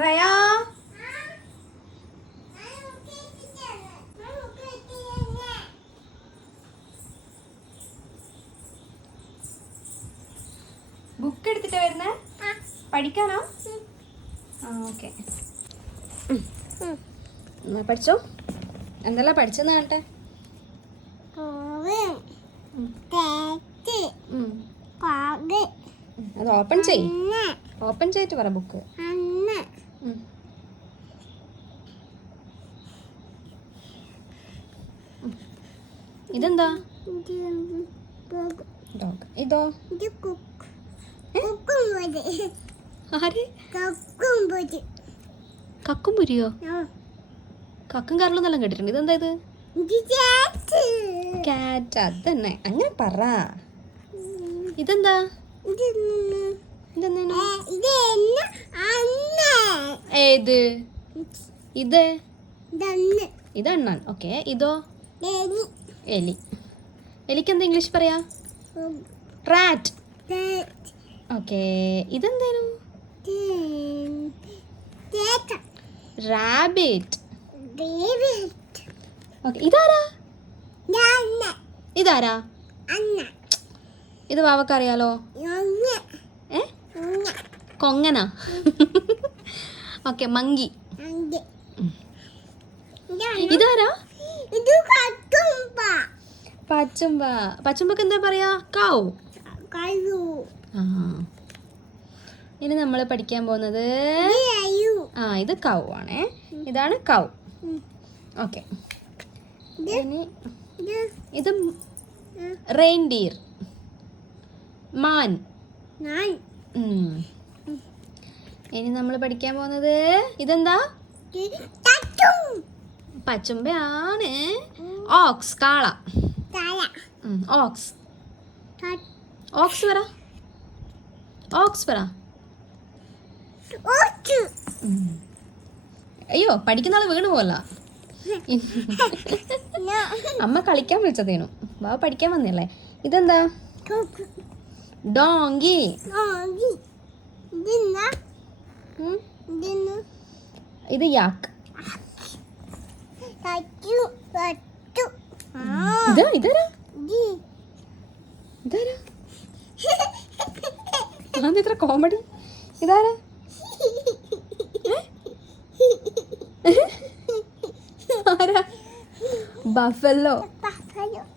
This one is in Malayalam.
റയാ ബുക്ക് എടുത്തിട്ട് വരുന്നേ? പഠിക്കാനോ? ആ ഓക്കെ. പഠിച്ചോ? എന്തെല്ലാം പഠിച്ചെന്ന് കാണട്ടെ. അത് ഓപ്പൺ ചെയ്. ഓപ്പൺ ചെയ്തിട്ട് പറ ബുക്ക്. ഇതെന്താ? ഡോഗ്. ഇതോ? ആര്? കക്കുംപുരിയോ? കക്കും കരളെന്നെല്ലാം കേട്ടിട്ടുണ്ട്. ഇതെന്താ ഇത്? കാറ്റ്. അത് തന്നെ, അങ്ങനെ പറ. ഇതെന്താ? ഏത്? ഇത് ഇതെണ്ണാൻ. ഓക്കെ. ഇതോ? എലി. എലിക്ക് എന്താ ഇംഗ്ലീഷ് പറയാ? റാറ്റ്. ഓക്കെ. ഇതെന്തേനു? റാബിറ്റ്. ഓക്കെ. ഇതാരാ? ഇതാരാ? ഇത് വാവക്കറിയാലോ. കൊങ്ങനാ? ഓക്കെ. മങ്കി. ഇതാരാ? പച്ചുമ്പ. പച്ചുമ്പക്ക് എന്താ പറയാ? കൗ. ആ. ഇനി നമ്മൾ പഠിക്കാൻ പോകുന്നത് ഇത് കൗ ആണേ. ഇതാണ് കൗ. ഓക്കെ. ഇനി ഇത് റെയിൻഡിയർ. മാൻ. ഇനി നമ്മൾ പഠിക്കാൻ പോകുന്നത് ഇതെന്താ? പച്ചുമ്പയാണ്. ഓക്സ്. കാള. ഓക്സ്. ഓക്സ് പറ. ഓക്സ് പറ. അയ്യോ, പഠിക്കുന്ന ആള് വീണ് പോവല്ല. അമ്മ കളിക്കാൻ വിളിച്ചതേനു. ബാബ പഠിക്കാൻ വന്നല്ലേ. ഇതെന്താ? ഡോങ്കി. ഇത് യാക്ക്. ഇതാരാ? ഇത്ര കോമഡി. ഇതാരാ? ആരാ? ബഫല്ലോ.